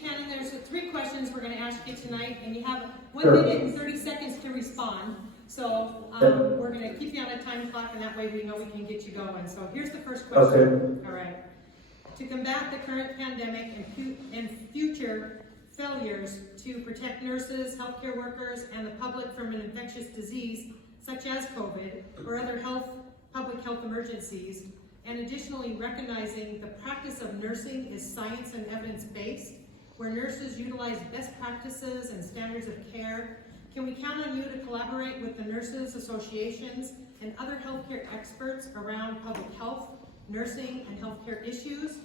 Buchanan, there's 3 questions we're going to ask you tonight, and you have 1 Sure. minute and 30 seconds to respond. So we're going to keep you on a time clock, and that way we know we can get you going. So here's the first question. Okay. All right. To combat the current pandemic and future failures to protect nurses, healthcare workers, and the public from an infectious disease such as COVID or other public health emergencies, and additionally recognizing the practice of nursing is science and evidence-based, where nurses utilize best practices and standards of care, can we count on you to collaborate with the nurses associations and other healthcare experts around public health, nursing, and healthcare issues?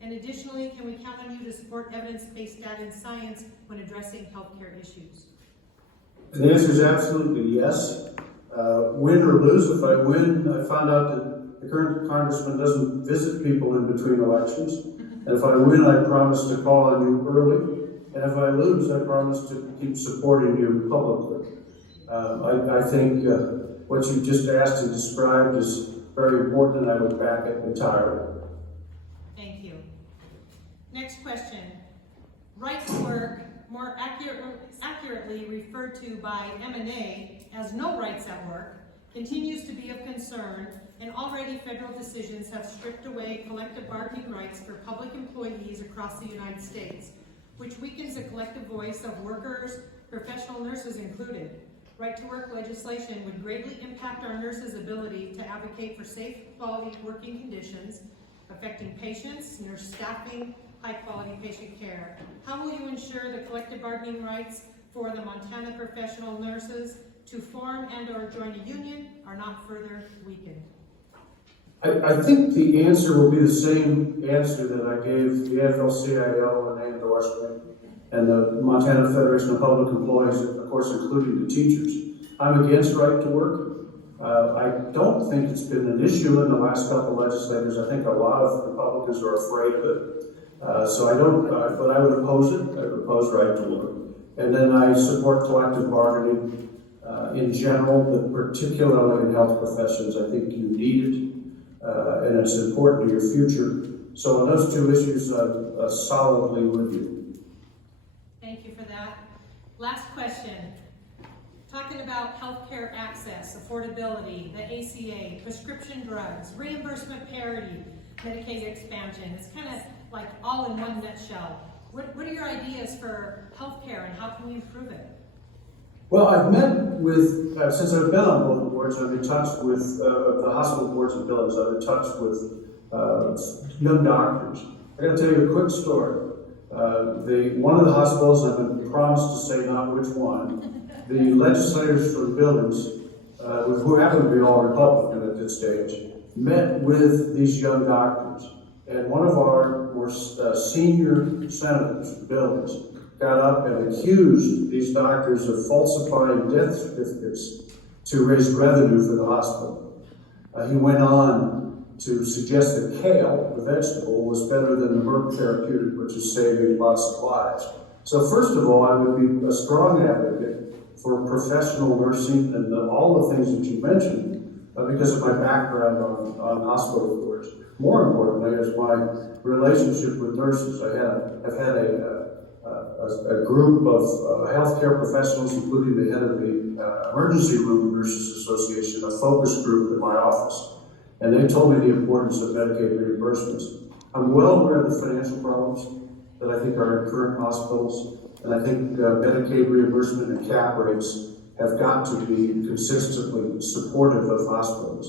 And additionally, can we count on you to support evidence-based data and science when addressing healthcare issues? And the answer is absolutely yes. Win or lose, if I win, I found out that the current congressman doesn't visit people in between elections. And if I win, I promise to call on you early. And if I lose, I promise to keep supporting you publicly. I think what you just asked and described is very important, and I would back it entirely. Thank you. Next question. Right to work, more accurately referred to by MNA as no rights at work, continues to be of concern, and already federal decisions have stripped away collective bargaining rights for public employees across the United States, which weakens the collective voice of workers, professional nurses included. Right to work legislation would greatly impact our nurses' ability to advocate for safe, quality working conditions, affecting patients, nurse staffing, high-quality patient care. How will you ensure the collective bargaining rights for the Montana professional nurses to form and/or join a union are not further weakened? I think the answer will be the same answer that I gave the AFL-CIO and endorsement and the Montana Federation of Public Employees, of course, including the teachers. I'm against right to work. I don't think it's been an issue in the last couple of legislators. I think a lot of Republicans are afraid of it. So I don't, but I would oppose it. I would oppose right to work. And then I support collective bargaining in general, but particularly in health professions. I think you need it. And it's important to your future. So on those 2 issues, I'm solidly with you. Thank you for that. Last question. Talking about healthcare access, affordability, the ACA, prescription drugs, reimbursement parity, Medicaid expansion. It's kind of like all in one nutshell. What are your ideas for healthcare and how can we improve it? Well, I've met with, since I've been on both boards, I've been in touch with the hospital boards and buildings. I've been in touch with young doctors. I got to tell you a quick story. One of the hospitals, I've been promised to say not which one, the legislators for the buildings, who happen to be all Republican at this stage, met with these young doctors. And one of our more senior senators for buildings got up and accused these doctors of falsifying death certificates to raise revenue for the hospital. He went on to suggest that kale, the vegetable, was better than the Merck therapeutic, which is saving lots of lives. So first of all, I would be a strong advocate for professional nursing and all the things that you mentioned because of my background on hospital boards. More importantly, is my relationship with nurses. I've had a group of healthcare professionals, including the head of the Emergency Room Nurses Association, a focus group in my office. And they told me the importance of Medicaid reimbursements. I'm well aware of the financial problems that I think are in current hospitals. And I think Medicaid reimbursement and cap rates have got to be consistently supportive of hospitals.